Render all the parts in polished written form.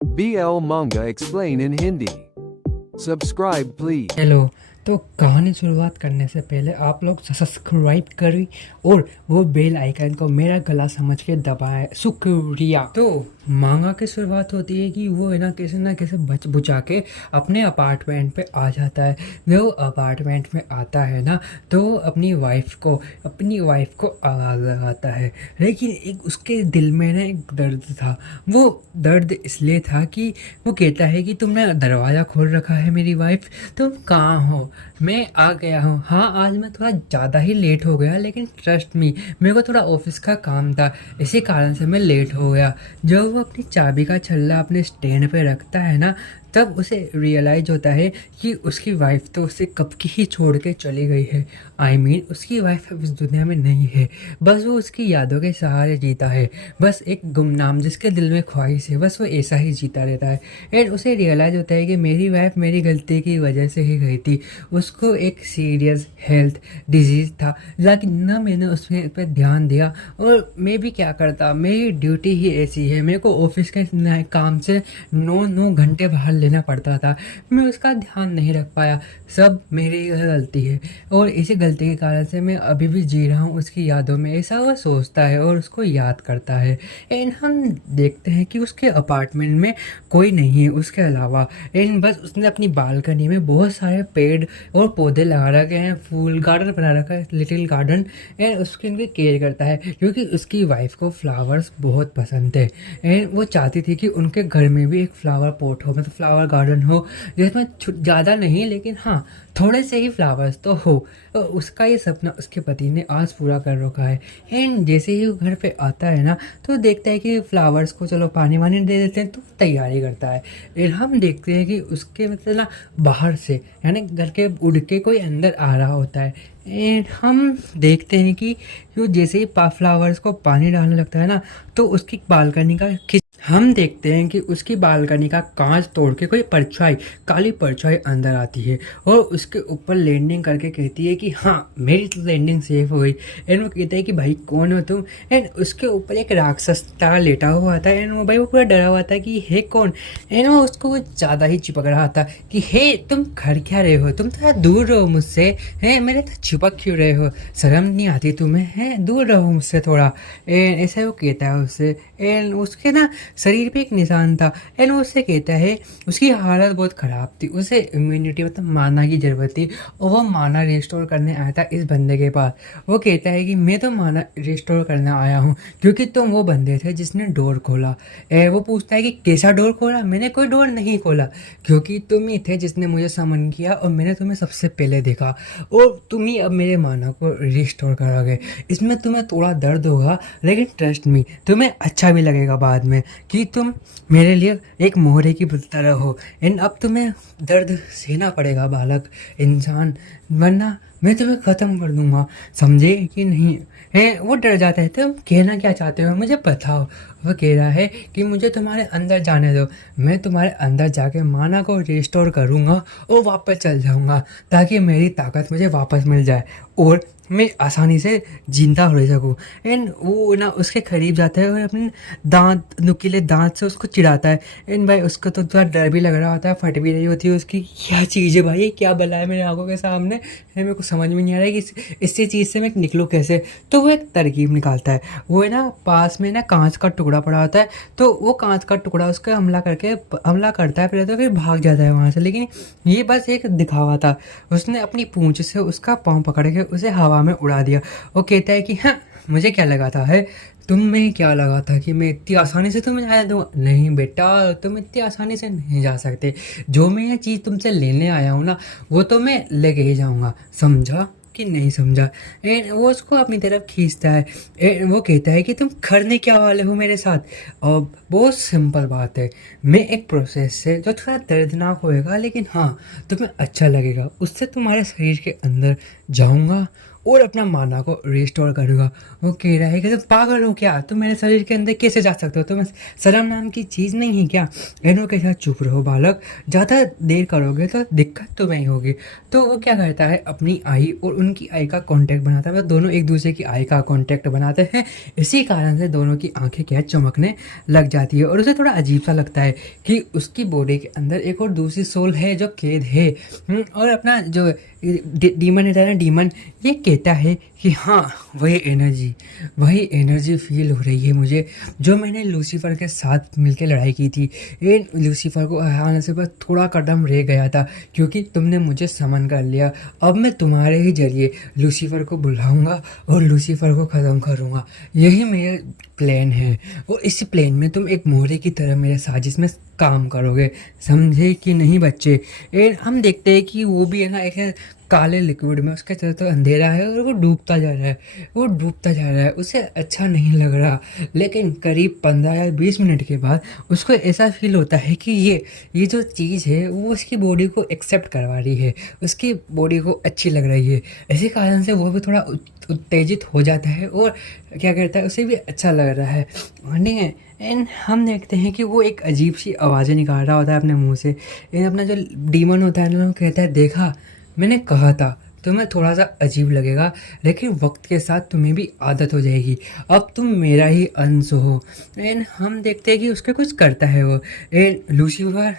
BL Manga Explain in Hindi. Subscribe please. Hello. तो कहानी शुरुआत करने से पहले आप लोग सब्सक्राइब करें और वो बेल आइकन को मेरा गला समझ के दबाएं। शुक्रिया। तो मांगा की शुरुआत होती है कि वो है ना कैसे बच बुचा के अपने अपार्टमेंट पे आ जाता है। वो अपार्टमेंट में आता है ना तो अपनी वाइफ को आवाज़ लगाता है, लेकिन एक उसके दिल में ना एक दर्द था। वो दर्द इसलिए था कि वो कहता है कि तुमने दरवाज़ा खोल रखा है मेरी वाइफ, तुम कहाँ हो? मैं आ गया हूँ। हाँ, आज मैं थोड़ा ज़्यादा ही लेट हो गया, लेकिन ट्रस्ट मी, मेरे को थोड़ा ऑफिस का काम था, इसी कारण से मैं लेट हो गया। जब वो अपनी चाबी का छल्ला अपने स्टैंड पे रखता है ना, तब उसे रियलाइज होता है कि उसकी वाइफ तो उसे कब की ही छोड़ के चली गई है। उसकी वाइफ अब इस दुनिया में नहीं है। बस वो उसकी यादों के सहारे जीता है। बस एक गुमनाम जिसके दिल में ख्वाहिश है, बस वो ऐसा ही जीता रहता है। एंड उसे रियलाइज होता है कि मेरी वाइफ मेरी गलती की वजह से ही गई थी। उसको एक सीरियस हेल्थ डिजीज़ था, लेकिन ना मैंने उसमें पर ध्यान दिया। और मैं भी क्या करता, मेरी ड्यूटी ही ऐसी है। मेरे को ऑफिस के काम से 9 घंटे बाहर लेना पड़ता था, मैं उसका ध्यान नहीं रख पाया। सब मेरी गलती है और इसी गलती के कारण से मैं अभी भी जी रहा हूँ उसकी यादों में। ऐसा वो सोचता है और उसको याद करता है। एंड हम देखते हैं कि उसके अपार्टमेंट में कोई नहीं है उसके अलावा। एंड बस उसने अपनी बालकनी में बहुत सारे पेड़ और पौधे लगा रखे हैं, फूल गार्डन बना रखा है, लिटिल गार्डन। एंड उसके उनकी केयर करता है क्योंकि उसकी वाइफ को फ्लावर्स बहुत पसंद थे। एंड वो चाहती थी कि उनके घर में भी एक फ्लावर पॉट हो, मतलब फ्लावर गार्डन हो, जिसमें ज़्यादा नहीं लेकिन हाँ थोड़े से ही फ्लावर्स तो हो। तो उसका ये सपना उसके पति ने आज पूरा कर रखा है। एंड जैसे ही वो घर पे आता है ना तो देखता है कि फ्लावर्स को चलो पानी वानी दे देते हैं, तो तैयारी करता है। एंड हम देखते हैं कि उसके मतलब ना बाहर से यानी घर के उड़ के कोई अंदर आ रहा होता है। एंड हम देखते हैं कि वो जैसे ही फ्लावर्स को पानी डालने लगता है ना तो उसकी बालकनी का हम देखते हैं कि उसकी बालकनी का कांच तोड़ के कोई परछाई, काली परछाई अंदर आती है और उसके ऊपर लैंडिंग करके कहती है कि हाँ मेरी तो लैंडिंग सेफ हो गई। एंड वो कहता है कि भाई कौन हो तुम? एंड उसके ऊपर एक राक्षस तारा लेटा हुआ था। एंड वो पूरा डरा हुआ था कि हे कौन? एंड वो उसको ज़्यादा ही चिपक रहा था कि हे तुम कर क्या रहे हो, तुम थोड़ा दूर रहो मुझसे, हैं मेरे तो चिपक क्यों रहे हो, शर्म नहीं आती तुम्हें, हैं दूर रहो मुझसे थोड़ा। एंड ऐसा वो कहता है उससे। एंड उसके ना शरीर पे एक निशान था। एंड वो उससे कहता है उसकी हालत बहुत ख़राब थी, उसे इम्यूनिटी मतलब माना की ज़रूरत थी और वो माना रिस्टोर करने आया था इस बंदे के पास। वो कहता है कि मैं तो माना रिस्टोर करने आया हूँ क्योंकि तुम वो बंदे थे जिसने डोर खोला। वो पूछता है कि कैसा डोर खोला? मैंने कोई डोर नहीं खोला, क्योंकि तुम ही थे जिसने मुझे समन किया और मैंने तुम्हें सबसे पहले देखा और तुम ही अब मेरे माना को रिस्टोर करोगे। इसमें तुम्हें थोड़ा दर्द होगा, लेकिन ट्रस्ट मी तुम्हें अच्छा भी लगेगा बाद में कि तुम मेरे लिए एक मोहरे की तरह हो। एंड अब तुम्हें दर्द सहना पड़ेगा बालक इंसान, वरना मैं तुम्हें ख़त्म कर दूंगा, समझे कि नहीं? है वो डर जाता है। तुम कहना क्या चाहते हो मुझे बताओ? वो कह रहा है कि मुझे तुम्हारे अंदर जाने दो, मैं तुम्हारे अंदर जाके माना को रिस्टोर करूँगा और वापस चल जाऊँगा ताकि मेरी ताकत मुझे वापस मिल जाए और मैं आसानी से जिंदा रह सकूँ। एंड वो ना उसके करीब जाता है और अपने नुकीले दांत से उसको चिढ़ाता है। एंड भाई उसको तो थोड़ा डर भी लग रहा होता है, फट भी रही होती है उसकी। क्या चीज़ है भाई, क्या बला है मेरे आंखों के सामने है, मेरे को समझ में नहीं आ रहा है कि इससे चीज़ से मैं निकलूँ कैसे। तो वो एक तरकीब निकालता है। वो है ना पास में ना कांच का टुकड़ा पड़ा होता है, तो वो कांच का टुकड़ा उसका हमला करता है पहले, तो फिर भाग जाता है वहाँ से। लेकिन ये बस एक दिखावा था। उसने अपनी पूंछ से उसका पाँव पकड़ के उसे हवा में उड़ा दिया। वो कहता है कि हाँ मुझे क्या लगा था, है तुम में क्या लगा था कि मैं इतनी आसानी से तुम्हें जा दूँगा? नहीं बेटा, तुम इतनी आसानी से नहीं जा सकते। जो मैं ये चीज़ तुमसे लेने आया हूँ ना वो तो मैं लेके ही जाऊँगा, समझा कि नहीं समझा? एंड वो उसको अपनी तरफ खींचता है। एंड वो कहता है कि तुम करने क्या वाले हो मेरे साथ? और बहुत सिंपल बात है, मैं एक प्रोसेस से जो थोड़ा दर्दनाक होएगा लेकिन हाँ तुम्हें अच्छा लगेगा, उससे तुम्हारे शरीर के अंदर जाऊँगा और अपना माना को रिस्टोर करूँगा। वो कह रहा है कि तुम पागल हो क्या, तुम मेरे शरीर के अंदर कैसे जा सकते हो, तुम्हें शर्म नाम की चीज़ नहीं है क्या। एंड वो कहता है चुप रहो बालक, ज़्यादा देर करोगे तो दिक्कत तुम्हें ही होगी। तो वो क्या करता है, अपनी आई और उनकी आई का कांटेक्ट बनाता है, मतलब दोनों एक दूसरे की आई का कांटेक्ट बनाते हैं। इसी कारण से दोनों की आंखें क्या चमकने लग जाती है और उसे थोड़ा अजीब सा लगता है कि उसकी बॉडी के अंदर एक और दूसरी सोल है जो कैद है। और अपना जो डीमन रहता है ना, डीमन ये कहता है कि हाँ वही एनर्जी फील हो रही है मुझे जो मैंने लूसीफर के साथ मिलकर लड़ाई की थी। ये लूसीफर को हराने से बस थोड़ा कदम रह गया था क्योंकि तुमने मुझे समन कर लिया। अब मैं तुम्हारे ही जरिए लूसीफर को बुलाऊंगा और लूसीफर को ख़त्म करूंगा। यही मेरा प्लान है और इस प्लान में तुम एक मोहरे की तरह मेरे साजिश में काम करोगे, समझे कि नहीं बच्चे। एंड हम देखते हैं कि वो भी है ना एक काले लिक्विड में, उसके चलते तो अंधेरा है और वो डूबता जा रहा है, उसे अच्छा नहीं लग रहा। लेकिन करीब 15 या 20 मिनट के बाद उसको ऐसा फील होता है कि ये जो चीज़ है वो उसकी बॉडी को एक्सेप्ट करवा रही है, उसकी बॉडी को अच्छी लग रही है। इसी कारण से वो भी थोड़ा उत्तेजित हो जाता है और क्या करता है, उसे भी अच्छा लग रहा है, ठीक है। एंड हम देखते हैं कि वो एक अजीब सी आवाज़ें निकाल रहा होता है अपने मुंह से। एंड अपना जो डीमन होता है ना, वो कहता है देखा मैंने कहा था तुम्हें थोड़ा सा अजीब लगेगा लेकिन वक्त के साथ तुम्हें भी आदत हो जाएगी, अब तुम मेरा ही अंश हो। एंड हम देखते हैं कि उसके कुछ करता है वो। एंड लूसीफर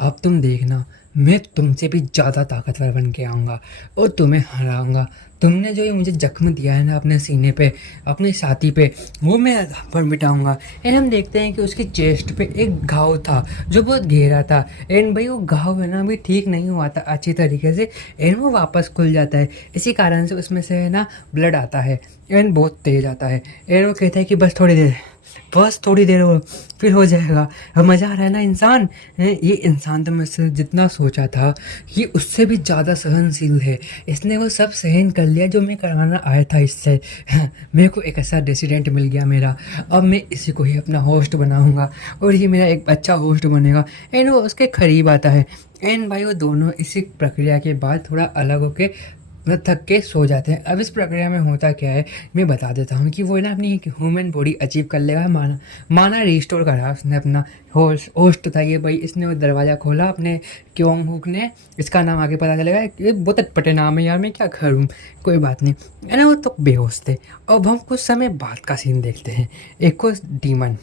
अब तुम देखना, मैं तुमसे भी ज़्यादा ताकतवर बन के आऊँगा और तुम्हें हराऊँगा। तुमने जो ये मुझे जख्म दिया है ना अपने सीने पे, अपनी छाती पे, वो मैं पर मिटाऊंगा। एंड हम देखते हैं कि उसकी चेस्ट पे एक घाव था जो बहुत गहरा था। एंड भाई वो घाव है ना अभी ठीक नहीं हुआ था अच्छी तरीके से। एंड वो वापस खुल जाता है, इसी कारण से उसमें से है ना ब्लड आता है एंड बहुत तेज आता है। एंड वो कहता है कि बस थोड़ी देर हो फिर हो जाएगा। अब मज़ा आ रहा है ना इंसान। ये इंसान तो मुझसे जितना सोचा था ये उससे भी ज़्यादा सहनशील है, इसने वो सब सहन कर लिया जो मैं कराना आया था इससे। मेरे को एक ऐसा रेसिडेंट मिल गया मेरा, अब मैं इसी को ही अपना होस्ट बनाऊंगा और ये मेरा एक अच्छा होस्ट बनेगा। एंड वो उसके करीब आता है। एंड भाई वो दोनों इसी प्रक्रिया के बाद थोड़ा अलग होके थक के सो जाते हैं। अब इस प्रक्रिया में होता क्या है मैं बता देता हूँ कि वो ना अपनी ह्यूमन बॉडी अचीव कर लेगा। माना रिस्टोर करा उसने अपना होस्ट था ये भाई। इसने वो दरवाज़ा खोला अपने क्योंग हुक ने, इसका नाम आगे पता चलेगा, ये बहुत अटपटे नाम है यार, मैं क्या करूँ, कोई बात नहीं है ना। वो तो बेहोश थे। अब हम कुछ समय बाद का सीन देखते हैं। एक को डीमन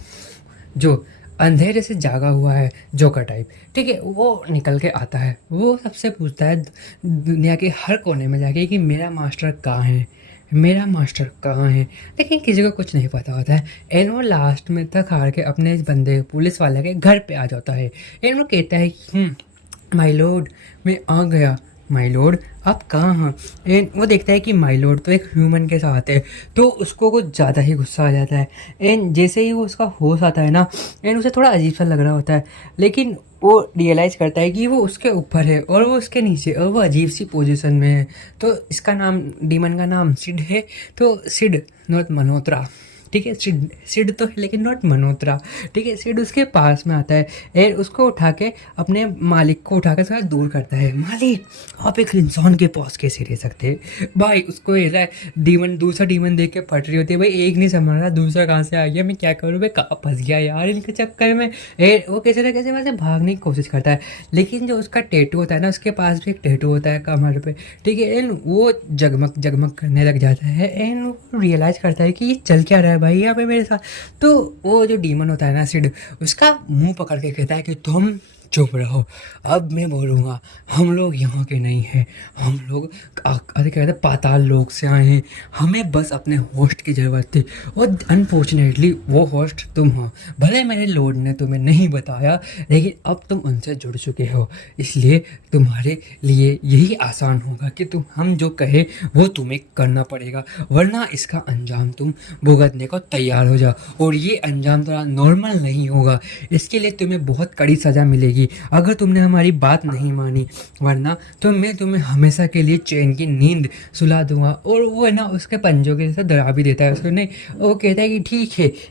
जो अंधेरे से जागा हुआ है जोकर टाइप, ठीक है, वो निकल के आता है। वो सबसे पूछता है दुनिया के हर कोने में जाके कि मेरा मास्टर कहाँ है, लेकिन किसी को कुछ नहीं पता होता है। एंड वो लास्ट में तक हार के अपने इस बंदे पुलिस वाले के घर पे आ जाता है। एंड वो कहता है माय लॉर्ड मैं आ गया। माय लॉर्ड आप कहाँ हैं। एंड वो देखता है कि माय लॉर्ड तो एक ह्यूमन के साथ है, तो उसको कुछ ज़्यादा ही गुस्सा आ जाता है। एंड जैसे ही वो उसका होश आता है ना, एंड उसे थोड़ा अजीब सा लग रहा होता है, लेकिन वो रियलाइज़ करता है कि वो उसके ऊपर है और वो उसके नीचे और वो अजीब सी पोजीशन में है। तो इसका नाम, डीमन का नाम सिड है। तो सिड नॉट मल्होत्रा, ठीक है, सिड तो है लेकिन नॉट मल्होत्रा, ठीक है। सिड उसके पास में आता है और उसको उठा के अपने मालिक को उठा के थोड़ा दूर करता है। मालिक आप एक इंसान के पास कैसे रह सकते हैं भाई। उसको ऐसा है, डीमन दूसरा डीमन देख के फट रही होती है, भाई एक नहीं समझ रहा दूसरा कहाँ से आ गया, मैं क्या करूँ, मैं कहाँ फंस गया यार इनके चक्कर में। वो कैसे ना कैसे वहाँ से भागने की कोशिश करता है, लेकिन जो उसका टैटू होता है ना, उसके पास भी एक टैटू होता है कमर पे, ठीक है। एंड वो जगमग करने लग जाता है। एंड वो रियलाइज़ करता है कि ये चल क्या रहा है भाई यहाँ पे मेरे साथ। तो वो जो डीमन होता है ना सिड, उसका मुंह पकड़ के कहता है कि तुम चुप रहो, अब मैं बोलूँगा। हम लोग यहाँ के नहीं हैं, हम लोग अरे कहते हैं पाताल लोक से आए हैं, हमें बस अपने होस्ट की ज़रूरत थी और अनफॉर्चुनेटली वो होस्ट तुम हो। भले मेरे लॉर्ड ने तुम्हें नहीं बताया लेकिन अब तुम उनसे जुड़ चुके हो, इसलिए तुम्हारे लिए यही आसान होगा कि हम जो कहे वो तुम्हें करना पड़ेगा, वरना इसका अंजाम तुम भुगतने को तैयार हो जाओ। और ये अंजाम थोड़ा नॉर्मल नहीं होगा, इसके लिए तुम्हें बहुत कड़ी सज़ा मिलेगी। जाएगी अगर तुमने हमारी बात नहीं मानी, वरना तो मैं तुम्हें हमेशा के लिए चैन की नींद सुला दूंगा। और वो है ना उसके पंजों के जैसे डरा भी देता है उसको, नहीं वो कहता है कि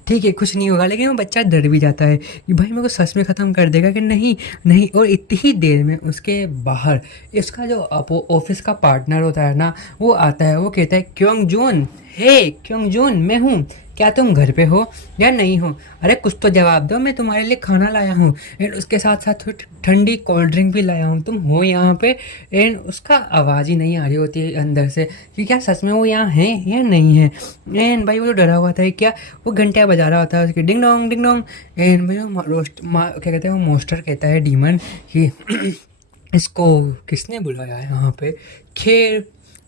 ठीक है कुछ नहीं होगा, लेकिन वो बच्चा डर भी जाता है कि भाई मेरे को सच में ख़त्म कर देगा कि नहीं नहीं। और इतनी ही देर में उसके बाहर इसका जो ऑफिस का पार्टनर होता है ना वो आता है। वो कहता है क्योंग जून, हे क्योंग जून मैं हूँ, क्या तुम घर पे हो या नहीं हो? अरे कुछ तो जवाब दो, मैं तुम्हारे लिए खाना लाया हूँ एंड उसके साथ साथ थोड़ी ठंडी कोल्ड ड्रिंक भी लाया हूँ, तुम हो यहाँ पे? एंड उसका आवाज़ ही नहीं आ रही होती है अंदर से कि क्या सच में वो यहाँ है या नहीं है। एंड भाई वो तो डरा हुआ था कि क्या, वो घंटियाँ बजा रहा होता है उसकी डिंग डोंग। एंड भाई वो क्या कहते हैं वो मोस्टर कहता है डीमन कि इसको किसने बुलाया है यहाँ पे? खैर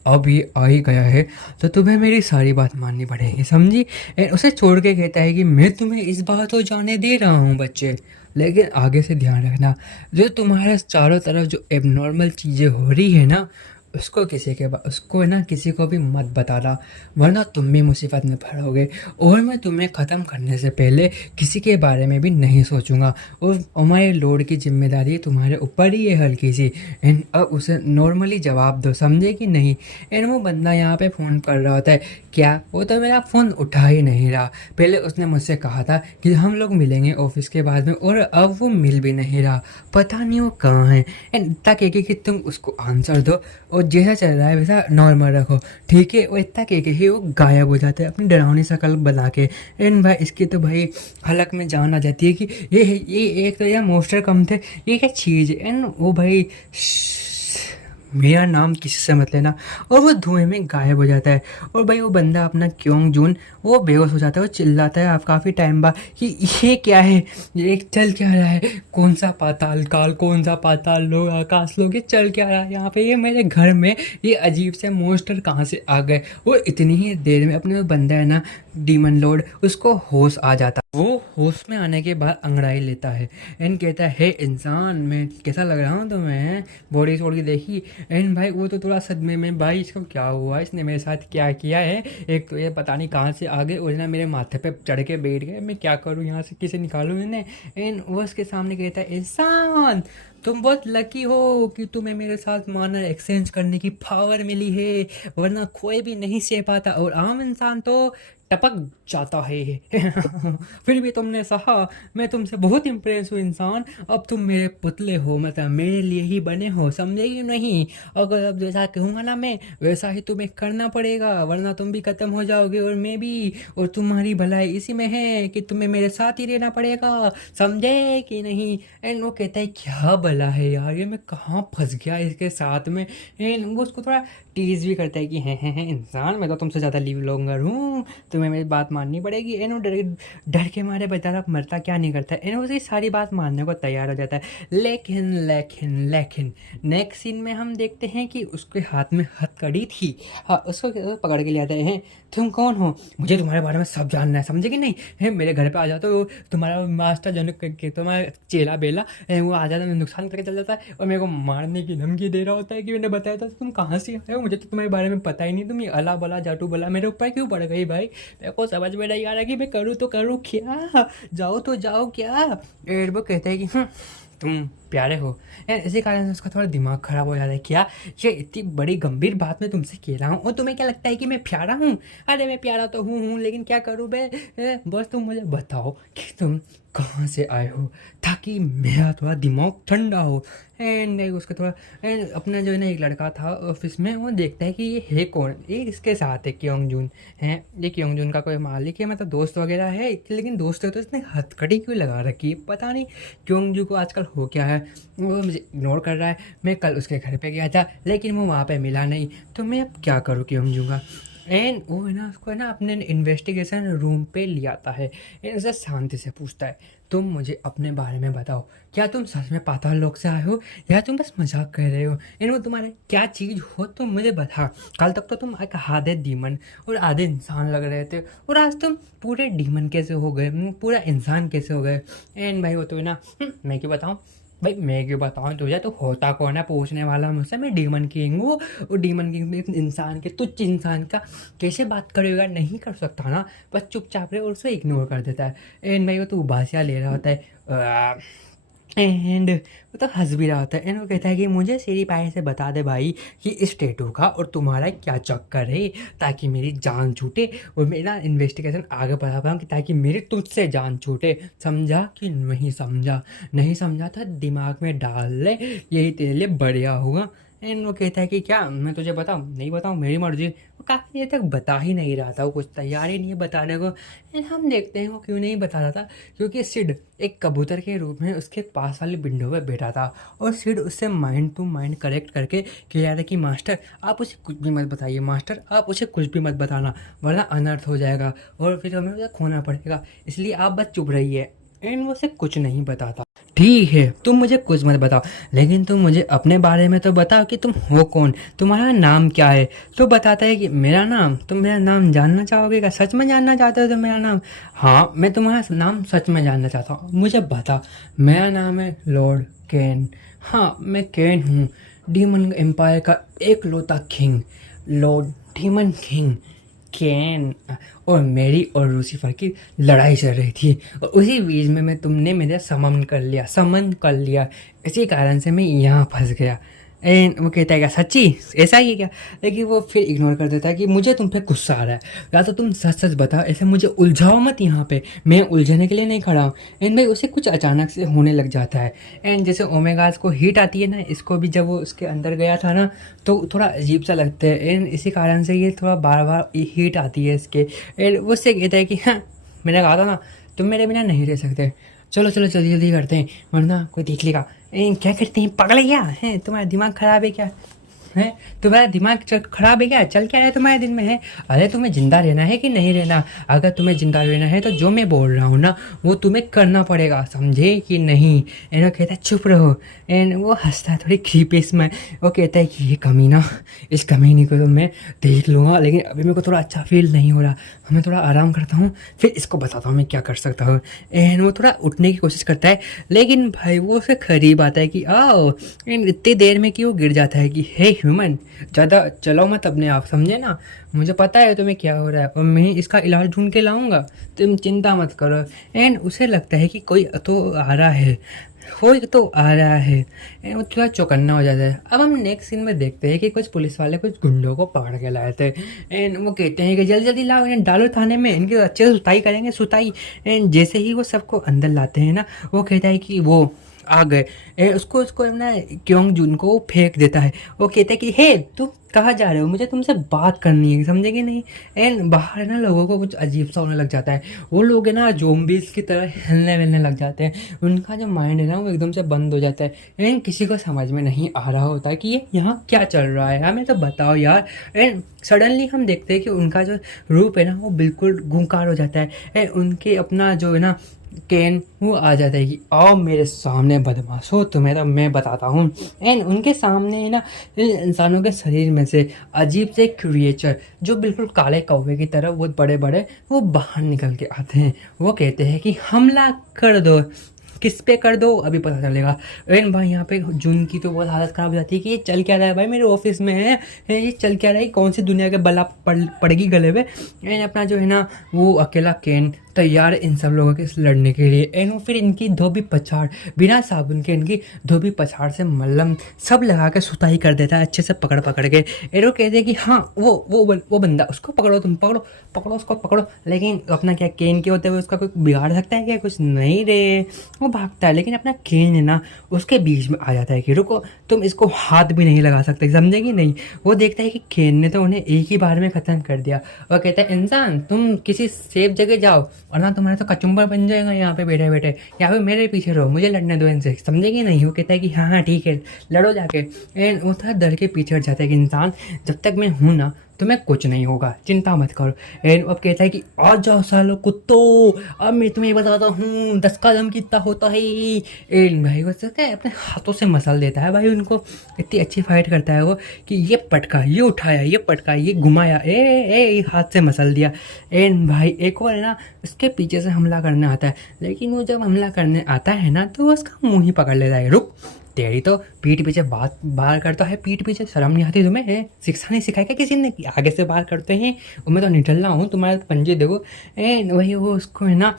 अब ये आ ही गया है तो तुम्हें मेरी सारी बात माननी पड़ेगी, समझी? एंड उसे छोड़ के कहता है कि मैं तुम्हें इस बात को जाने दे रहा हूँ बच्चे, लेकिन आगे से ध्यान रखना जो तुम्हारे चारों तरफ जो एबनॉर्मल चीज़ें हो रही है ना उसको है ना किसी को भी मत बताना, वरना तुम भी मुसीबत में पड़ोगे। और मैं तुम्हें ख़त्म करने से पहले किसी के बारे में भी नहीं सोचूंगा और हमारे लोड की जिम्मेदारी तुम्हारे ऊपर ही है हल्की सी। एंड अब उसे नॉर्मली जवाब दो, समझे कि नहीं? एंड वो बंदा यहाँ पे फ़ोन कर रहा होता है, क्या वो तो मेरा फ़ोन उठा ही नहीं रहा, पहले उसने मुझसे कहा था कि हम लोग मिलेंगे ऑफिस के बाद में और अब वो मिल भी नहीं रहा, पता नहीं वो कहाँ है। एंड इतना कह के कि तुम उसको आंसर दो और जैसा चल रहा है वैसा नॉर्मल रखो, ठीक है? वो इतना कह के ही वो गायब हो जाता है अपनी डरावनी शक्ल बना के। एंड भाई इसकी तो भाई हलक में जान आ जाती है कि ये एक तो यह मोस्टर कम थे, ये क्या चीज़ है? एंड वो भाई मेरा नाम किसी से मत लेना, और वो धुएं में गायब हो जाता है। और भाई वो बंदा अपना क्योंग जून वो बेहोश हो जाता है, वो चिल्लाता है आप काफ़ी टाइम बाद कि ये क्या है, ये एक चल क्या रहा है, कौन सा पाताल काल, कौन सा पाताल लोग आकाश लोग, ये चल क्या रहा है यहाँ पे, ये मेरे घर में ये अजीब से मोस्टर कहाँ से आ गए। और इतनी ही देर में अपने वो बंदा है ना डीमन लॉर्ड, उसको होश आ जाता है। वो होश में आने के बाद अंगड़ाई लेता है एंड कहता है हे इंसान मैं कैसा लग रहा हूँ तुम्हें, बॉडी छोड़ के देखी? एंड भाई वो तो थोड़ा सदमे में, भाई इसको क्या हुआ, इसने मेरे साथ क्या किया है, एक तो ये पता नहीं कहाँ से आ गए और ना मेरे माथे पे चढ़ के बैठ गए, मैं क्या करूँ यहाँ से, किसे निकालूँ इन्हें? एंड वो उसके सामने कहता है इंसान तुम बहुत लकी हो कि तुम्हें मेरे साथ मानर एक्सचेंज करने की पावर मिली है, वरना कोई भी नहीं सह पाता और आम इंसान तो टपक जाता है। फिर भी तुमने सहा, मैं तुमसे बहुत इम्प्रेस हूँ इंसान, अब तुम मेरे पुतले हो, मतलब मेरे लिए ही बने हो, समझे कि नहीं? अगर अब जैसा कहूँगा ना मैं वैसा ही तुम्हें करना पड़ेगा, वरना तुम भी ख़त्म हो जाओगे और मैं भी, और तुम्हारी भलाई इसी में है कि तुम्हें मेरे साथ ही रहना पड़ेगा, समझे कि नहीं? एंड वो कहता है क्या भला है यार, ये मैं कहाँ फंस गया इसके साथ में। एंड वो उसको थोड़ा टीज भी करता है कि हैं इंसान मैं तो तुमसे ज़्यादा लीव लॉन्गर हूँ, तुम्हें मेरी बात माननी पड़ेगी। एंड वो डर के मारे बेचारा मरता क्या नहीं करता, एंड उसकी सारी बात मानने को तैयार हो जाता है। लेकिन नेक्स्ट सीन में हम देखते हैं कि उसके हाथ में हथकड़ी थी। हाँ उसको पकड़ के ले आते हैं, तुम कौन हो, मुझे तुम्हारे बारे में सब जानना है, समझे कि नहीं? है मेरे घर पे आ जाता तो तुम्हारा मास्टर जो तुम्हारा चेला बेला वो आ जाता, नुकसान करके चल जाता है और मेरे को मारने की धमकी दे रहा होता है कि मैंने बताया था तुम कहाँ से आए हो, मुझे तो तुम्हारे बारे में पता ही नहीं, तुम ये अला बला जाटू बला मेरे ऊपर क्यों पड़ गई भाई? मेरे को समझ में नहीं आ रहा कि मैं करूँ तो करूँ क्या, जाओ तो जाओ क्या? एयर वो कहते हैं कि तुम प्यारे हो। यार इसी कारण से उसका थोड़ा दिमाग ख़राब हो जाता है, क्या ये इतनी बड़ी गंभीर बात मैं तुमसे कह रहा हूँ और तुम्हें क्या लगता है कि मैं प्यारा हूँ? अरे मैं प्यारा तो हूँ लेकिन क्या करूँ मैं, बस तुम मुझे बताओ कि तुम कहाँ से आए हो ताकि मेरा थोड़ा दिमाग ठंडा हो। एंड उसका थोड़ा एंड अपना जो है ना एक लड़का था ऑफिस में, वो देखता है कि ये है कौन, ये इसके साथ है क्योंग जून है, ये क्योंग जून का कोई मालिक है, मतलब दोस्त वगैरह है, लेकिन दोस्त है तो इसने हथकड़ी क्यों लगा रखी है, पता नहीं क्योंग जू को आजकल हो क्या है, वो मुझे इग्नोर कर रहा है। मैं कल उसके घर पे गया था लेकिन वो वहाँ पे मिला नहीं, तो मैं अब क्या करूँ क्योंग जू का? एंड वो है ना उसको है ना अपने इन्वेस्टिगेशन रूम पे ले आता है एंड उसे शांति से पूछता है तुम मुझे अपने बारे में बताओ, क्या तुम सच में पाताल लोक से आए हो या तुम बस मजाक कर रहे हो? एंड वो तुम्हारे क्या चीज़ हो तुम मुझे बता, कल तक तो तुम एक आधे डीमन और आधे इंसान लग रहे थे और आज तुम पूरे डीमन कैसे हो गए, पूरा इंसान कैसे हो गए? एंड भाई वो तो है ना मैं क्यों बताऊँ भाई, मैं क्यों बताऊँ तुझे, तो होता कौन है पूछने वाला मुझसे, मैं डीमन किंग हूँ और डीमन किंग में इंसान के तुच्छ इंसान का कैसे बात करेगा, नहीं कर सकता ना, बस चुपचाप रहे और उसे इग्नोर कर देता है। एंड भाई वो तो उबासियाँ ले रहा होता है एंड वो तो हंस भी रहा होता है एंड वो कहता है कि मुझे सीधी पाए से बता दे भाई कि इस टैटू का और तुम्हारा क्या चक्कर है, ताकि मेरी जान छूटे और मेरा इन्वेस्टिगेशन आगे बढ़ा पाऊँ, कि ताकि मेरी तुझसे जान छूटे। समझा कि नहीं समझा? नहीं समझा था दिमाग में डाल ले, यही तेरे लिए बढ़िया होगा। एंड वो कहता है कि क्या मैं तुझे बताऊँ? नहीं बताऊँ, मेरी मर्जी। वो काफ़ी देर तक बता ही नहीं रहा था, वो कुछ तैयार ही नहीं है बताने को। एंड हम देखते हैं वो क्यों नहीं बता रहा था, क्योंकि सिड एक कबूतर के रूप में उसके पास वाली विंडो पे बैठा था और सिड उससे माइंड टू माइंड करेक्ट करके कह रहा था कि मास्टर आप उसे कुछ भी मत बताइए, मास्टर आप उसे कुछ भी मत बताना, वरना अनर्थ हो जाएगा और फिर हमें उसे खोना पड़ेगा, इसलिए आप बस चुप रहिए। एंड वो उसे कुछ नहीं बताता। ठीक है तुम मुझे कुछ मत बताओ, लेकिन तुम मुझे अपने बारे में तो बताओ कि तुम हो कौन, तुम्हारा नाम क्या है। तो बताता है कि मेरा नाम, तुम मेरा नाम जानना चाहोगे क्या? सच में जानना चाहते हो तुम मेरा नाम? हाँ मैं तुम्हारा नाम सच में जानना चाहता हूँ, मुझे बता। मेरा नाम है लॉर्ड केन। हाँ मैं केन हूँ, डीमन एम्पायर का एक लौता किंग, लॉर्ड डीमन किंग कैन। और मेरी और लूसीफर की लड़ाई चल रही थी और उसी बीच में तुमने मेरा समन कर लिया, इसी कारण से मैं यहाँ फंस गया। एंड वो कहता है क्या सच्ची ऐसा ही है क्या? लेकिन वो फिर इग्नोर कर देता है कि मुझे तुम पे गुस्सा आ रहा है, या तो तुम सच सच बताओ, ऐसे मुझे उलझाओ मत, यहाँ पे मैं उलझने के लिए नहीं खड़ा हूँ। एंड भाई उसे कुछ अचानक से होने लग जाता है। एंड जैसे ओमेगास को हीट आती है ना, इसको भी जब वो उसके अंदर गया था ना तो थोड़ा अजीब सा लगता है। एंड इसी कारण से ये थोड़ा बार बार हीट आती है इसके। एंड वो उससे कहता है कि हाँ मैंने कहा था ना तुम मेरे बिना नहीं रह सकते, चलो चलो जल्दी जल्दी करते हैं वरना कोई देख लेगा। क्या करते हैं, पागल क्या है? तुम्हारा दिमाग खराब है क्या? है तुम्हारा दिमाग खराब है क्या? चल क्या है तुम्हारे दिन में है? अरे तुम्हें जिंदा रहना है कि नहीं रहना? अगर तुम्हें जिंदा रहना है तो जो मैं बोल रहा हूँ ना वो तुम्हें करना पड़ेगा, समझे कि नहीं? एंड वो कहता है चुप रहो। एंड वो हंसता है थोड़ी क्रीपीस में, वो कहता है कि ये कमीना, इस कमीने को तो मैं देख लूँगा, लेकिन अभी मेरे को थोड़ा अच्छा फील नहीं हो रहा, मैं थोड़ा आराम करता हूँ फिर इसको बताता हूँ मैं क्या कर सकता हूँ। एंड वो थोड़ा उठने की कोशिश करता है, लेकिन भाई वो उसे करीब आता है कि आओ। एंड इतनी देर में कि वो गिर जाता है कि हे ह्यूमन ज़्यादा चलो मत अपने आप, समझे ना? मुझे पता है तुम्हें क्या हो रहा है और मैं इसका इलाज ढूंढ के लाऊंगा, तुम चिंता मत करो। एंड उसे लगता है कि कोई तो आ रहा है, कोई तो आ रहा है। एंड वो थोड़ा चौकन्ना हो जाता है। अब हम नेक्स्ट सीन में देखते हैं कि कुछ पुलिस वाले कुछ गुंडों को पकड़ के लाए थे। एंड वो कहते हैं कि जल्दी जल्दी लाओ इन्हें, डालो थाने में, इनकी अच्छे से सुताई करेंगे, सुताई। एंड जैसे ही वो सबको अंदर लाते हैं ना वो कहता है कि वो आ गए। उसको उसको ना क्योंग जून को फेंक देता है। वो कहता है कि हे तुम कहाँ जा रहे हो, मुझे तुमसे बात करनी है, समझे कि नहीं? एंड बाहर ना लोगों को कुछ अजीब सा होने लग जाता है, वो लोग है ना जोम्बीज की तरह हिलने मिलने लग जाते हैं, उनका जो माइंड है ना वो एकदम से बंद हो जाता है। एंड किसी को समझ में नहीं आ रहा होता कि ये यहाँ क्या चल रहा है, हमें तो बताओ यार। एंड सडनली हम देखते हैं कि उनका जो रूप है ना वो बिल्कुल गुंकार हो जाता है। एंड उनके अपना जो है ना केन वो आ जाता है कि आओ मेरे सामने बदमाशो, तुम्हें तो मैं बताता हूँ। एंड उनके सामने ना इंसानों के शरीर में से अजीब से क्रिएचर जो बिल्कुल काले कौवे की तरह बहुत बड़े बड़े वो बाहर निकल के आते हैं। वो कहते हैं कि हमला कर दो, किस पे कर दो अभी पता चलेगा। एंड भाई यहाँ पे जून की तो बहुत हालत ख़राब हो जाती है कि ये चल क्या रहा है भाई, मेरे ऑफिस में है, ये चल क्या रहा है, कौन सी दुनिया के बला पड़ेगी गले में। एंड अपना जो है ना वो अकेला केन तैयार इन सब लोगों के लड़ने के लिए। एंड वो फिर इनकी धोबी पछाड़ बिना साबुन के इनकी धोबी पछाड़ से मल्लम सब लगा के सुताई कर देता है अच्छे से पकड़ पकड़ के। एंड वो कहते हैं कि हाँ वो बंदा उसको पकड़ो, तुम पकड़ो पकड़ो उसको पकड़ो। लेकिन अपना क्या केन के होते हुए उसका कोई बिगाड़ सकता है क्या? कुछ नहीं रे, वो भागता है, लेकिन अपना केन है ना उसके बीच में आ जाता है कि रुको तुम इसको हाथ भी नहीं लगा सकते, समझे कि नहीं? वो देखता है कि केन ने तो उन्हें एक ही बार में ख़त्म कर दिया। वो कहता है इंसान तुम किसी सेफ जगह जाओ वरना तुम्हारा तो कचुम्बर बन जाएगा यहाँ पे बैठे बैठे, यहाँ पे मेरे पीछे रहो, मुझे लड़ने दो इनसे, समझे कि नहीं? वो कहता है कि हाँ हाँ ठीक है लड़ो जाके। एंड वो था डर के पीछे हट जाता है कि इंसान जब तक मैं हूँ ना तुम्हें कुछ नहीं होगा, चिंता मत करो। एंड अब कहता है कि आ जाओ सालो कुत्तो, अब मैं तुम्हें बताता हूँ 10 का दम कितना होता है। एंड भाई वो कहता है अपने हाथों से मसल देता है भाई उनको, इतनी अच्छी फाइट करता है वो कि ये पटका, ये उठाया, ये पटका, ये घुमाया, ए हाथ से मसल दिया। एंड भाई एक और है ना उसके पीछे से हमला करने आता है, लेकिन वो जब हमला करने आता है ना तो वो उसका मुँह ही पकड़ लेता है। रुक तेरी तो पीठ पीछे बात बाहर करता है, पीठ पीछे शर्म नहीं आती तुम्हें? है शिक्षा नहीं सिखाया क्या किसी ने कि आगे से बाहर करते हैं? और मैं तो निठल्ला हूँ, तुम्हारे पंजे देखो। एंड वही वो उसको है ना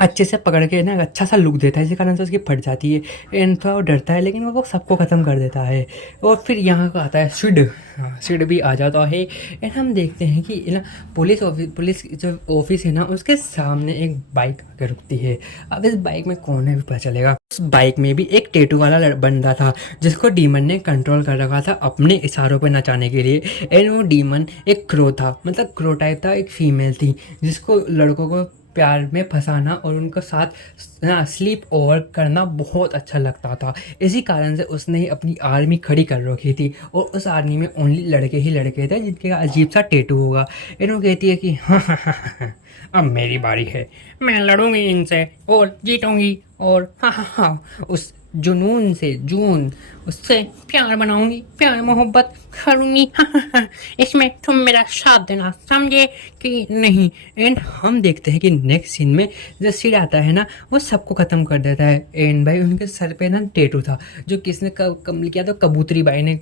अच्छे से पकड़ के ना अच्छा सा लुक देता है, इसी कारण से उसकी फट जाती है। एंड थोड़ा वो डरता है लेकिन वो सबको ख़त्म कर देता है। और फिर यहाँ का आता है सिड। हाँ, सिड भी आ जाता है। एंड हम देखते हैं कि ना पुलिस जो ऑफिस है ना उसके सामने एक बाइक आकर रुकती है। अब इस बाइक में कौन है भी पता चलेगा। उस बाइक में भी एक टेटू वाला बंदा था जिसको डीमन ने कंट्रोल कर रखा था अपने इशारों पर नचाने के लिए। एंड वो डीमन एक क्रो था, मतलब क्रो टाइप था, एक फीमेल थी जिसको लड़कों को प्यार में फंसाना और उनके साथ ना स्लीप ओवर करना बहुत अच्छा लगता था। इसी कारण से उसने ही अपनी आर्मी खड़ी कर रखी थी और उस आर्मी में ओनली लड़के ही लड़के थे जिनके अजीब सा टैटू होगा। इन्हों कहती है कि हाँ हाँ हाँ हाँ हाँ, अब मेरी बारी है, मैं लड़ूंगी इनसे और जीतूंगी और हाँ हाँ हाँ उस जुनून से जून उससे प्यार बनाऊंगी, प्यार मोहब्बत करूंगी। हाँ हाँ हाँ, इसमें तुम मेरा साथ देना, समझे कि नहीं। एंड हम देखते हैं कि नेक्स्ट सीन में जो सिड आता है ना वो सबको ख़त्म कर देता है। एंड भाई उनके सर पे ना टैटू था जो किसने कम किया, तो कबूतरी बाई ने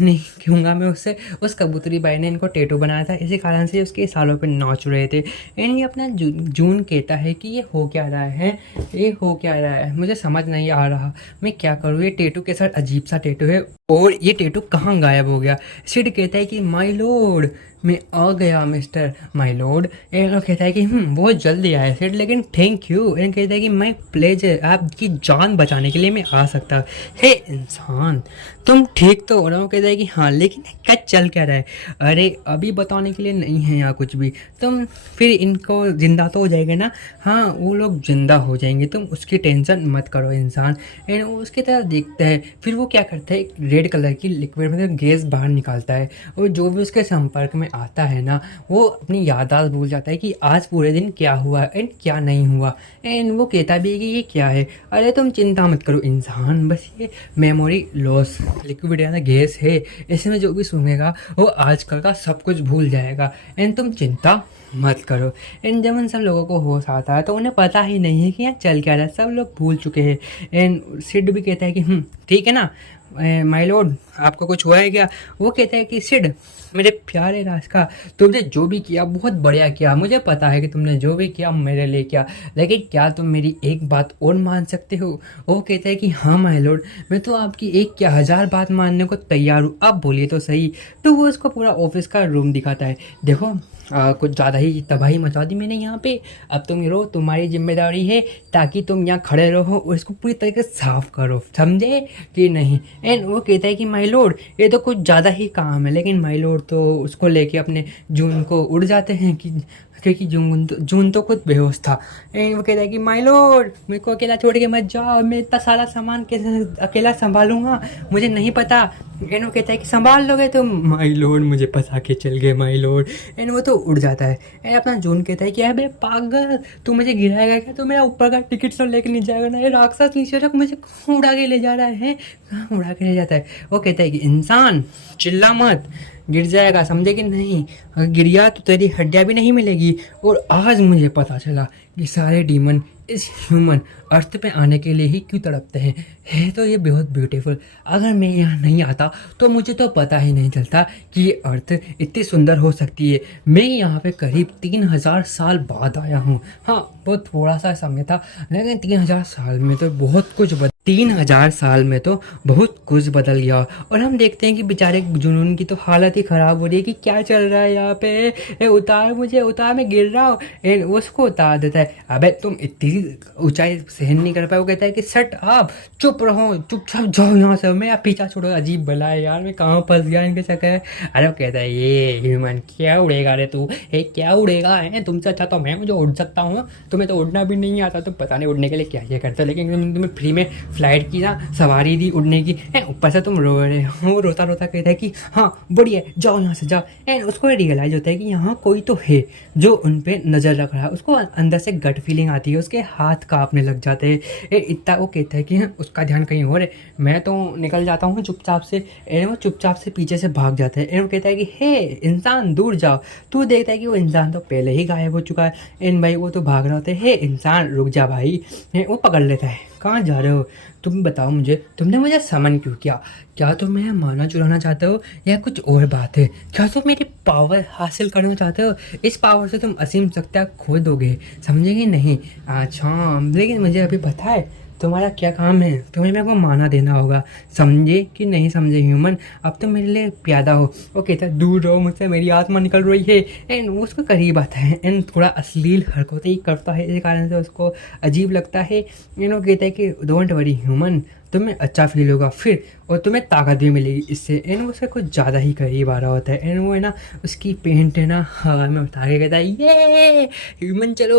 नहीं कहूँगा मैं उससे, उस कबूतरी बाई ने इनको टैटू बनाया था। इसी कारण से उसके सालों पे नाच रहे थे। एंड ये अपना जून कहता है कि ये हो क्या रहा है, ये हो क्या रहा है, मुझे समझ नहीं आ रहा, मैं क्या करूँ। ये टैटू के साथ अजीब सा टैटू है और ये टैटू कहाँ गायब हो गया। सिड कहता है कि माय लॉर्ड मैं आ गया मिस्टर माय लॉर्ड। एंड कहता है कि बहुत जल्दी आया सिड, लेकिन थैंक यू। एंड कहता है कि माय प्लेजर, आपकी जान बचाने के लिए मैं आ सकता। हे इंसान तुम ठीक तो हो रहा हो। कहता है कि हाँ, लेकिन क्या चल क्या रहा है। अरे अभी बताने के लिए नहीं है यहाँ कुछ भी, तुम फिर इनको जिंदा तो हो जाएगा ना। हाँ वो लोग जिंदा हो जाएंगे, तुम उसकी टेंशन मत करो इंसान। एंड वो उसकी तरफ देखता है, फिर वो क्या करता है, एक रेड कलर की लिक्विड मतलब गैस बाहर निकालता है और जो भी उसके संपर्क में आता है ना वो अपनी याददाश्त भूल जाता है कि आज पूरे दिन क्या हुआ एंड क्या नहीं हुआ। एंड वो कहता भी है कि ये क्या है। अरे तुम चिंता मत करो इंसान, बस ये मेमोरी लॉस लिक्विड या गैस है, इसमें जो भी सुनेगा वो आजकल का सब कुछ भूल जाएगा। एंड तुम चिंता मत करो। एंड जब उन सब लोगों को होश आता है तो उन्हें पता ही नहीं है कि यहाँ चल क्या रहा है, सब लोग भूल चुके हैं। एंड सिड भी कहता है कि ठीक है ना माय लॉर्ड, आपको कुछ हुआ है क्या। वो कहता है कि सिड मेरे प्यारे रास्का, तुमने जो भी किया बहुत बढ़िया किया, मुझे पता है कि तुमने जो भी किया मेरे लिए किया, लेकिन क्या तुम मेरी एक बात और मान सकते हो। वो कहता है कि हाँ माय लॉर्ड, मैं तो आपकी एक क्या 1000 बात मानने को तैयार हूँ, आप बोलिए तो सही। तो वो उसको पूरा ऑफिस का रूम दिखाता है। देखो कुछ ज़्यादा ही तबाही मचा दी मैंने यहाँ पे, अब तुम रहो, तुम्हारी जिम्मेदारी है ताकि तुम यहाँ खड़े रहो और इसको पूरी तरीके से साफ करो, समझे कि नहीं। एंड वो कहता है कि माय लॉर्ड ये तो कुछ ज़्यादा ही काम है, लेकिन माय लॉर्ड तो उसको लेके अपने जून को उड़ जाते हैं कि क्योंकि जून तो खुद बेहोश था। एंड वो कहता है कि माय लॉर्ड मेरे को अकेला छोड़ के मत जाओ, मैं इतना सारा सामान कैसे अकेला संभालूंगा, मुझे नहीं पता। एंड वो कहता है कि संभाल लोगे तुम। माय लॉर्ड मुझे फंसा के चल गए माय लॉर्ड। एंड वो तो उड़ जाता है। एंड अपना जून कहता है कि अबे पागल तू मुझे गिराएगा क्या, तो मेरा ऊपर का टिकट सब लेके नहीं जाएगा ना, ये राक्षस नीचे तक मुझे कहाँ उड़ा के ले जा रहा है, कहाँ उड़ा के ले जाता है। वो कहता है कि इंसान चिल्ला मत, गिर जाएगा, समझे कि नहीं, अगर गिर गया तो तेरी हड्डियाँ भी नहीं मिलेगी। और आज मुझे पता चला कि सारे डीमन इस ह्यूमन अर्थ पे आने के लिए ही क्यों तड़पते हैं। है तो ये बहुत ब्यूटीफुल, अगर मैं यहाँ नहीं आता तो मुझे तो पता ही नहीं चलता कि ये अर्थ इतनी सुंदर हो सकती है। मैं यहाँ पे करीब 3000 साल बाद आया हूँ। हाँ बहुत थोड़ा सा समय था, लेकिन 3000 साल में तो बहुत कुछ 3000 साल में तो बहुत कुछ बदल गया। और हम देखते हैं कि बेचारे जुनून की तो हालत ही ख़राब हो रही है कि क्या चल रहा है यहाँ पे, ए उतार मुझे, उतार, मैं गिर रहा हूँ। एंड उसको उतार देता है। अबे तुम इतनी ऊंचाई सहन नहीं कर पाए। वो कहता है कि सट आप चुप रहो, चुपचाप जाओ यहाँ से, मैं पीछा छोड़ो। अजीब भला है यार, मैं कहाँ फंस गया इनके चक्कर में। अरे वो कहता है ये ह्यूमन क्या उड़ेगा रे तू, ये क्या उड़ेगा है, तुमसे अच्छा तो मैं जो उड़ सकता हूँ, तुम्हें तो उड़ना भी नहीं आता, तुम पता नहीं उड़ने के लिए क्या क्या करते हो, लेकिन तुम्हें फ्री में फ्लाइट की ना सवारी दी उड़ने की, ऊपर से तुम रो रहे हो। रोता रोता कहता है कि हाँ बढ़िया जाओ यहाँ से जाओ। एंड उसको रियलाइज होता है कि यहाँ कोई तो है जो उन पे नज़र रख रहा है। उसको अंदर से गट फीलिंग आती है, उसके हाथ कांपने लग जाते हैं। इतना वो कहता है कि उसका ध्यान कहीं और है, मैं तो निकल जाता हूँ चुपचाप से। एंड वो चुपचाप से पीछे से भाग जाता है। एंड वो कहता है कि हे इंसान दूर जाओ। तू देखता है कि वो इंसान तो पहले ही गायब हो चुका है। एंड भाई वो तो भाग रहा होता है, हे इंसान रुक जा भाई। वो पकड़ लेता है, कहाँ जा रहे हो? तुम बताओ मुझे, तुमने मुझे समन क्यों किया? क्या तुम मेरा माना चुराना चाहते हो या कुछ और बात है? क्या तुम मेरी पावर हासिल करना चाहते हो? इस पावर से तुम असीम शक्तियाँ खो दोगे, समझेंगे नहीं? अच्छा, लेकिन मुझे अभी पता है तुम्हारा क्या काम है। तुम्हें मेरे को माना देना होगा, समझे कि नहीं समझे ह्यूमन? अब तो मेरे लिए प्यादा हो। वो कहता है दूर रहो मुझसे, मेरी आत्मा निकल रही है। एंड वो उसको करीब आता है एंड थोड़ा अश्लील हरकतें ही करता है, इस कारण से उसको अजीब लगता है। एंड वो कहता है कि डोंट वरी ह्यूमन, तुम्हें अच्छा फील होगा फिर, और तुम्हें ताकत भी मिलेगी इससे। एंड वो उससे कुछ ज़्यादा ही करीब आ रहा होता है। एंड वो है ना उसकी पेंट है ना हवा में उठा के कहता है ये ह्यूमन चलो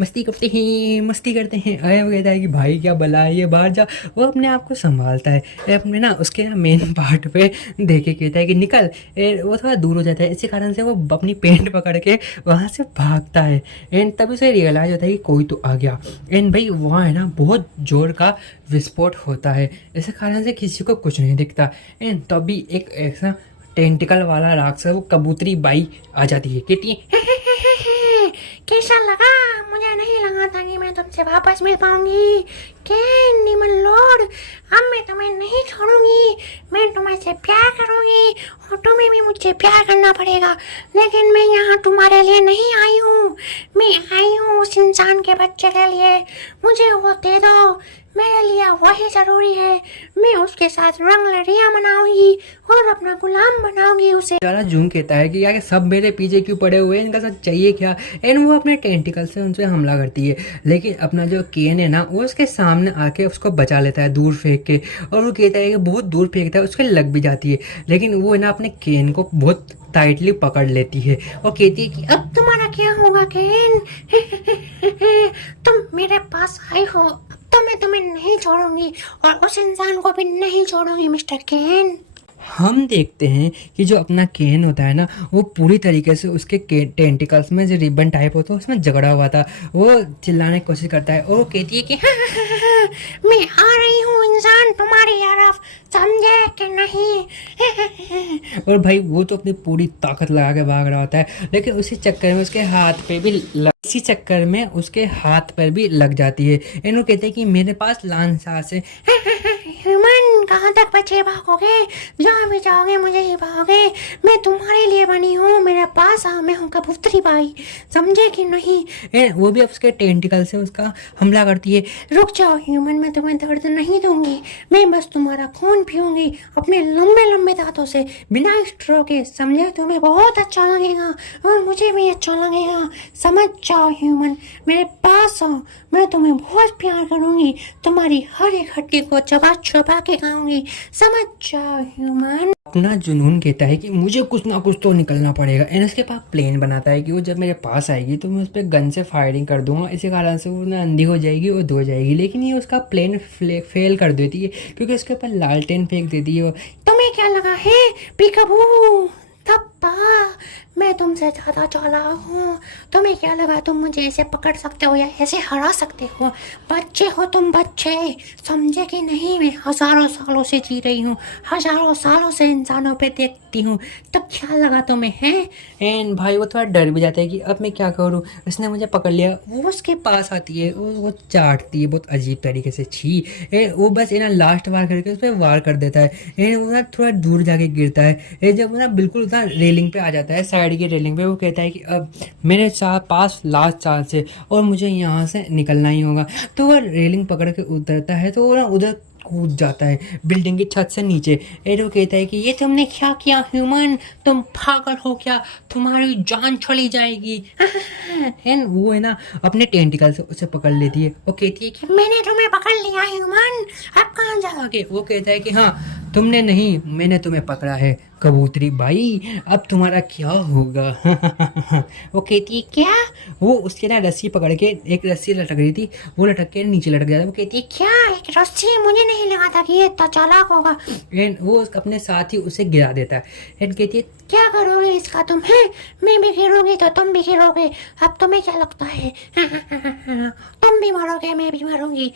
मस्ती करते हैं, मस्ती करते हैं। अरे वो कहता है कि भाई क्या भला है, ये बाहर जा। वो अपने आप को संभालता है, अपने ना उसके ना मेन पार्ट पे देखे कहता है कि निकल। वो थोड़ा दूर हो जाता है, इसी कारण से वो अपनी पेंट पकड़ के वहाँ से भागता है। एंड तभी उसे रियलाइज होता है कि कोई तो आ गया। एंड भाई वहाँ है ना बहुत जोर का विस्फोट होता है, इस कारण से किसी को कुछ नहीं दिखता। एंड तभी एक ऐसा टेंटिकल वाला राक्षस वो कबूतरी बाई आ जाती है, कहती है कैसा लगा? मुझे नहीं लगा था कि मैं तुमसे वापस मिल पाऊंगी। कैन डीमन लॉर्ड, अब मैं तुम्हें नहीं छोड़ूंगी। मैं तुम्हारे प्यार करूंगी और तुम्हें भी मुझसे प्यार करना पड़ेगा। लेकिन मैं यहाँ तुम्हारे लिए नहीं आई हूँ, मैं आई हूँ उस इंसान के बच्चे के लिए। मुझे वो दे दो, मेरे लिए वही ज़रूरी है। मैं उसके साथ रंग लड़ियाँ मनाऊंगी और अपना गुलाम बनाऊंगी उसे। सारा जून कहता है कि यार सब मेरे पीछे क्यों पड़े हुए हैं, इनका साथ चाहिए क्या? एंड वो अपने टेंटिकल से उनसे हमला करती है, लेकिन अपना जो केन है ना वो उसके सामने आके उसको बचा लेता है दूर फेंक के। और वो कहता है कि बहुत दूर फेंकता है, उसके लग भी जाती है, लेकिन वो है ना अपने केन को बहुत टाइटली पकड़ लेती है और कहती है कि अब तुम्हारा क्या होगा केन? तुम मेरे पास आई हो, अब तो मैं तुम्हें नहीं छोड़ूंगी और उस इंसान को भी नहीं छोड़ूंगी मिस्टर केन। हम देखते हैं कि जो अपना केन होता है ना वो पूरी तरीके से उसके टेंटिकल्स में जो रिबन टाइप होता है उसमें जकड़ा हुआ था। वो चिल्लाने की कोशिश करता है और वो कहती है कि मैं आ रही हूँ इंसान तुम्हारी तरफ, समझे कि नहीं? और भाई वो तो अपनी पूरी ताकत लगा के भाग रहा होता है, लेकिन उसी चक्कर में उसके हाथ पे भी इसी चक्कर में उसके हाथ पर भी लग जाती है। एंड वो कहते हैं कि मेरे पास लांसास है। ह्यूमन कहाँ तक बचे भागोगे? जहाँ भी जाओगे मुझे ही भागोगे। मैं तुम्हारे लिए बनी हूँ, मेरे पास आओ, मैं हूँ कबूतरी बाई, समझे कि नहीं? वो भी अब उसके टेंटिकल से उसका हमला करती है। रुक जाओ ह्यूमन, मैं तुम्हें दर्द नहीं दूंगी। मैं बस तुम्हारा खून पीऊंगी अपने लंबे लंबे दांतों से बिना स्ट्रो के, समझे? तुम्हें बहुत अच्छा लगेगा और मुझे भी अच्छा लगेगा, समझ जाओ ह्यूमन। मेरे पास आओ, मैं तुम्हें बहुत प्यार करूंगी, तुम्हारी हर एक हड्डी को चबा चबा के खाऊंगी, समझ जाओ ह्यूमन। अपना जुनून कहता है कि मुझे कुछ ना कुछ तो निकलना पड़ेगा। एंड उसके पास प्लेन बनाता है कि वो जब मेरे पास आएगी तो मैं उस पर गन से फायरिंग कर दूंगा, इसी कारण से वो ना अंधी हो जाएगी और धो जाएगी। लेकिन ये उसका प्लेन फेल कर देती है क्योंकि उसके ऊपर लालटेन फेंक देती है वो। तुम्हें क्या लगा है पीकाबू? थप्पा, मैं तुमसे ज़्यादा चालाक हूँ। तुम्हें क्या लगा तुम मुझे ऐसे पकड़ सकते हो या ऐसे हरा सकते हो? बच्चे हो तुम, बच्चे, समझे कि नहीं? मैं हज़ारों सालों से जी रही हूँ, हज़ारों सालों से इंसानों पे देखती हूँ, तब क्या लगा तुम्हें है? एंड भाई वो थोड़ा डर भी जाता है कि अब मैं क्या करूँ, उसने मुझे पकड़ लिया। वो उसके पास आती है, वो चाटती है बहुत अजीब तरीके से। छी, वो बस ना लास्ट वार करके उस पर वार कर देता है। एंड वो ना थोड़ा दूर जाके गिरता है। जब वो ना बिल्कुल ना रेलिंग पे आ जाता है, साइड की रेलिंग पे, वो कहता है कि अब मेरे पास लास्ट चांस है और मुझे यहाँ से निकलना ही होगा। तो वो रेलिंग पकड़ के उतरता है तो वो ना उधर कूद जाता है बिल्डिंग की छत से नीचे। एंड वो कहता है कि ये तुमने क्या किया ह्यूमन? तुम पागल हो क्या? तुम्हारी जान चली जाएगी। एंड वो है ना अपने टेंटिकल से उसे पकड़ लेती है। वो कहती है कि मैंने तुम्हें पकड़ लिया ह्यूमन, अब कहाँ जाओगे? वो कहता है कि हाँ तुमने नहीं, मैंने तुम्हें पकड़ा है कबूतरी बाई, अब तुम्हारा क्या होगा? वो कहती है क्या? वो उसके ना रस्सी पकड़ के, एक रस्सी लटक रही थी, वो लटक के नीचे लटक जाता है। वो कहती है क्या एक रस्सी? मुझे नहीं लगा था कि ये इतना चालाक होगा। एंड वो अपने साथ ही उसे गिरा देता है। एंड कहती है क्या करोगे इसका तुम? है मैं भी गिरूंगी तो तुम भी गिरोगे। अब तुम्हें क्या लगता है? तुम भी मरोगे, मैं भी मरूंगी।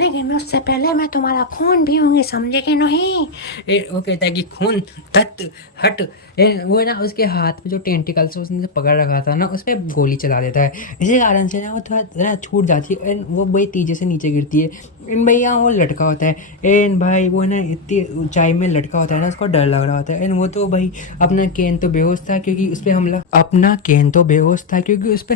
लेकिन उससे पहले मैं तुम्हारा खून पीऊंगी, समझे कि नहीं? वो कहता है कि खून तत् हट। वो ना उसके हाथ पे जो टेंटिकल्स उसने पकड़ रखा था ना, उस पर गोली चला देता है। इसी कारण से ना वो थोड़ा ना छूट जाती है एंड वो भाई तेजी से नीचे गिरती है। एंड भैया वो लटका होता है एंड भाई वो ना इतनी ऊंचाई में लटका होता है ना, उसको डर लग रहा होता है। एंड वो तो भाई अपना केन तो बेहोश था क्योंकि उस पर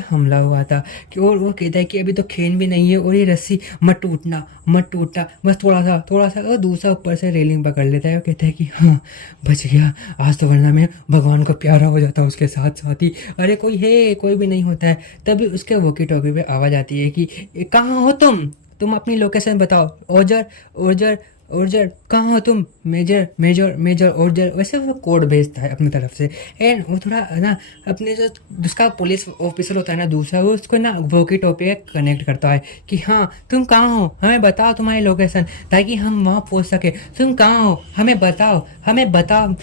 हमला हुआ था और वो कहता है कि अभी तो खेन भी नहीं है और ये रस्सी मत टूटना बस थोड़ा सा और दूसरा ऊपर से रेलिंग पकड़ लेता है। वो कहता है कि हाँ बच गया, आज तो वरना मैं भगवान को प्यारा हो जाता उसके साथ ही। अरे कोई भी नहीं होता है। तभी उसके वॉकी टॉकी पे आवाज़ आती है कि कहाँ हो तुम अपनी लोकेशन बताओ। ओर्जर कहाँ हो तुम? मेजर ओर्जर। वैसे वो कोड भेजता है अपनी तरफ से। एंड वो थोड़ा ना अपने जो उसका पुलिस ऑफिसर होता है ना दूसरा, वो उसको ना वॉकी टॉकी कनेक्ट करता है कि हाँ तुम कहाँ हो, हमें बताओ तुम्हारी लोकेशन ताकि हम वहाँ पहुँच सके। तुम कहाँ हो, हमें बताओ।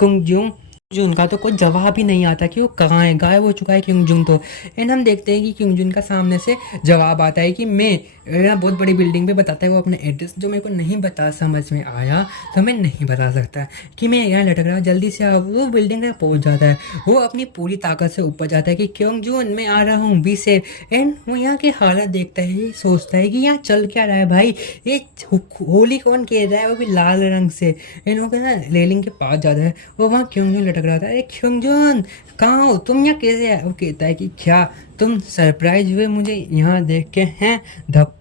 कुंगजुंग का तो कोई जवाब ही नहीं आता कि वो कहाँ है, गायब हो चुका है क्योंगजुन तो। एंड हम देखते हैं कि क्योंगजुन का सामने से जवाब आता है कि मैं बहुत बड़ी बिल्डिंग पे बताता है वो अपना एड्रेस, जो मेरे को नहीं बता समझ में आया तो मैं नहीं बता सकता कि मैं यहाँ लटक रहा हूँ, जल्दी से आओ। वो बिल्डिंग पे पहुँच जाता है, वो अपनी पूरी ताकत से ऊपर जाता है कि क्योंगजुन मैं आ रहा हूँ, बी सेफ। एंड वो यहाँ की हालत देखता है, ये सोचता है कि यहाँ चल क्या रहा है भाई, ये होली कौन खेल रहा है, वो भी लाल रंग से। एंड वो ना रेलिंग के पास जाता है, वो वहाँ क्योंगजुन लटक रहा था। अरे क्योंगजुन कहाँ हो तुम, यहाँ कैसे है? वो कहता है कि क्या तुम सरप्राइज हुए मुझे यहाँ देख के हैं धप्पा?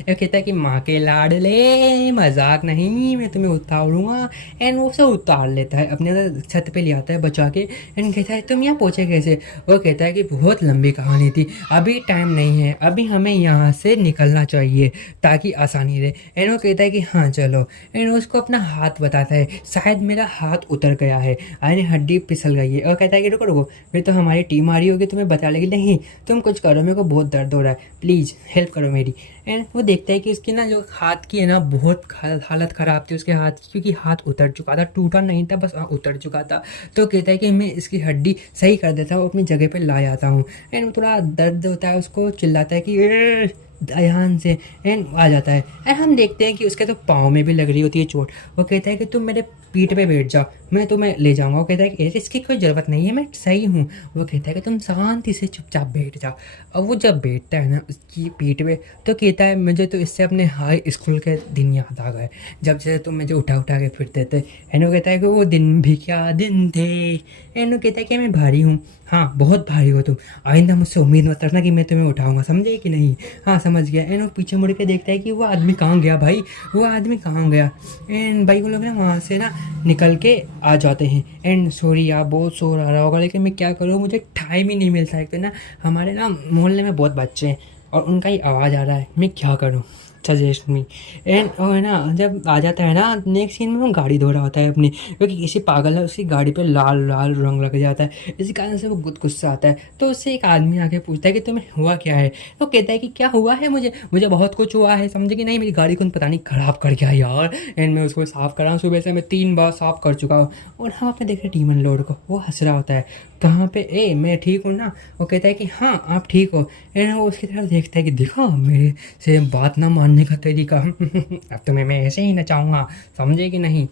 ये कहता है कि माँ के लाडले, मजाक नहीं, मैं तुम्हें उतारूंगा। एंड वो उसे उतार लेता है, अपने छत पे ले आता है बचा के। एंड कहता है तुम यहाँ पहुँचे कैसे? वो कहता है कि बहुत लंबी कहानी थी, अभी टाइम नहीं है, अभी हमें यहाँ से निकलना चाहिए ताकि आसानी रहे। एंड वो कहता है कि हाँ चलो। एंड उसको अपना हाथ बताता है, शायद मेरा हाथ उतर गया है, अरे हड्डी फिसल गई है। और कहता है कि रुको फिर तो हमारी टीम आ रही होगी तुम्हें बता लेगी। नहीं तुम कुछ करो, मेरे को बहुत दर्द हो रहा है, प्लीज़ हेल्प करो मेरी। एंड वो देखता है कि उसकी ना जो हाथ की है ना बहुत हालत ख़राब थी उसके हाथ की, क्योंकि हाथ उतर चुका था, टूटा नहीं था, बस उतर चुका था। तो कहता है कि मैं इसकी हड्डी सही कर देता हूँ, अपनी जगह पे ला आता हूँ। एंड थोड़ा दर्द होता है उसको, चिल्लाता है कि ध्यान से। एंड आ जाता है। एंड हम देखते हैं कि उसके तो पाँव में भी लग रही होती है चोट। वो कहता है कि तुम मेरे पीठ पे बैठ जाओ, मैं तुम्हें ले जाऊंगा। वो कहता है कि इसकी कोई ज़रूरत नहीं है, मैं सही हूँ। वो कहता है कि तुम शांति से चुपचाप बैठ जाओ। और वो जब बैठता है ना उसकी पीठ पे, तो कहता है मुझे तो इससे अपने हाई स्कूल के दिन याद आ गए, जब से तुम मुझे उठा के फिरते थे। एंड वो कहता है कि वो दिन भी क्या दिन थे। एंड वो कहता है कि मैं भारी हूँ, हाँ बहुत भारी हो तुम, आइंदा मुझसे उम्मीद मत करना कि मैं तुम्हें उठाऊंगा, समझे कि नहीं? हाँ समझ गया। एंड वो पीछे मुड़ के देखता है कि वो आदमी कहाँ गया भाई, वो आदमी कहाँ गया। एंड भाई वो लोग ना वहाँ से ना निकल के आ जाते हैं। एंड सॉरी यार बहुत शोर आ रहा होगा, लेकिन मैं क्या करूँ, मुझे टाइम ही नहीं मिलता है। तो ना हमारे ना मोहल्ले में बहुत बच्चे हैं और उनका ही आवाज़ आ रहा है, मैं क्या करूँ, सजेस्ट मी। एंड है ना जब आ जाता है ना नेक्स्ट सीन में वो गाड़ी धो रहा होता है अपनी, क्योंकि किसी पागल है उसकी गाड़ी पे लाल रंग लग जाता है, इसी कारण से वो गुस्सा आता है। तो उससे एक आदमी आके पूछता है कि तुम्हें हुआ क्या है? तो कहता है कि क्या हुआ है, मुझे बहुत कुछ हुआ है, समझे कि नहीं, मेरी गाड़ी को पता नहीं ख़राब कर गया यार। एंड मैं उसको साफ़ कर रहा हूँ, सुबह से मैं 3 बार साफ़ कर चुका हूँ। और हम अपने देख रहे डीमन लॉर्ड को, वो हंस रहा होता है, कहाँ पे मैं ठीक हूँ ना? वो कहता है कि हाँ आप ठीक हो। एंड वो उसकी तरफ देखता है कि देखो मेरे से बात ना मानने का तरीका, अब तुम्हें मैं ऐसे ही नचाऊंगा, समझे कि नहीं?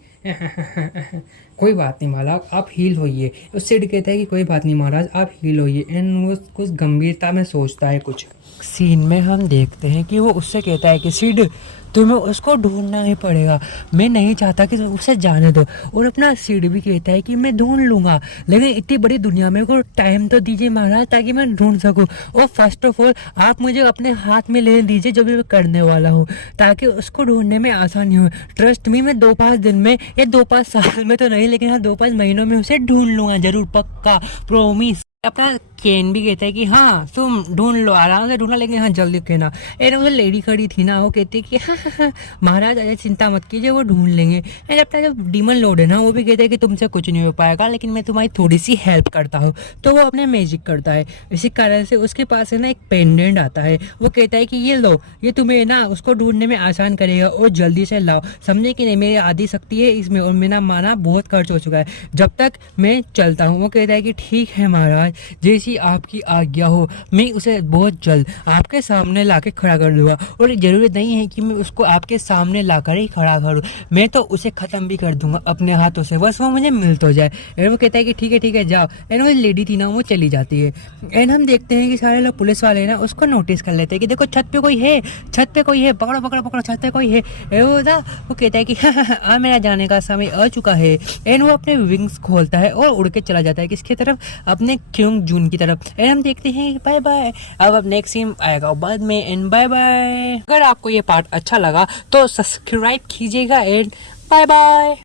कोई बात नहीं महाराज आप हील होइए। उस सिड कहता है कि कोई बात नहीं महाराज आप हील होइए। एंड वो कुछ गंभीरता में सोचता है। कुछ सीन में हम देखते हैं कि वो उससे कहता है कि सिड तुम्हें उसको ढूंढना ही पड़ेगा, मैं नहीं चाहता कि उसे जाने दो। और अपना सिड भी कहता है कि मैं ढूंढ लूँगा, लेकिन इतनी बड़ी दुनिया में को टाइम तो दीजिए महाराज ताकि मैं ढूंढ सकूँ। और फर्स्ट ऑफ ऑल आप मुझे अपने हाथ में ले दीजिए जो भी मैं करने वाला हूँ, ताकि उसको ढूंढने में आसानी हो। ट्रस्ट मी मैं 2-5 दिन में या 2-5 साल में तो नहीं, लेकिन हाँ 2-5 महीनों में उसे ढूंढ लूँगा जरूर, पक्का प्रॉमिस। अपना केन भी कहता है कि हाँ तुम ढूंढ लो, आराम से ढूंढना, लेकिन हाँ जल्दी कहना। एंड वो लेडी खड़ी थी ना, वो कहती है कि हाँ महाराज अरे चिंता मत कीजिए वो ढूंढ लेंगे। एंड अपना जो डीमन लॉर्ड है ना वो भी कहता है कि तुमसे कुछ नहीं हो पाएगा, लेकिन मैं तुम्हारी थोड़ी सी हेल्प करता हूँ। तो वो अपने मैजिक करता है, इसी कारण से उसके पास है ना एक पेंडेंट आता है। वो कहता है कि ये लो, ये तुम्हें ना उसको ढूंढने में आसान करेगा और जल्दी से लाओ, समझे कि नहीं? मेरी आधी शक्ति है इसमें और मेरा माना बहुत खर्च हो चुका है, जब तक मैं चलता हूँ। वो कहता है कि ठीक है महाराज जैसी आपकी आज्ञा हो, मैं उसे बहुत जल्द आपके सामने लाके खड़ा कर दूंगा। और ज़रूरत नहीं है कि मैं उसको आपके सामने लाकर ही खड़ा करूँ, मैं तो उसे ख़त्म भी कर दूंगा अपने हाथों से, बस वो मुझे मिल तो जाए। एंड वो कहता है कि ठीक है जाओ। एंड वो लेडी थी ना, वो चली जाती है। एंड हम देखते हैं कि सारे लोग पुलिस वाले ना उसको नोटिस कर लेते हैं कि देखो छत पे कोई है, पकड़ो पकड़ो पकड़ो, छत पे कोई है। वो कहता है कि हाँ मेरा जाने का समय आ चुका है। एंड वो अपने विंग्स खोलता है और उड़ के चला जाता है किसकी तरफ, अपने क्योंग जून की तरफ। एंड हम देखते हैं बाय बाय। अब नेक्स्ट सीन आएगा बाद में। And bye bye. अगर आपको ये पार्ट अच्छा लगा तो सब्सक्राइब कीजिएगा एंड बाय बाय।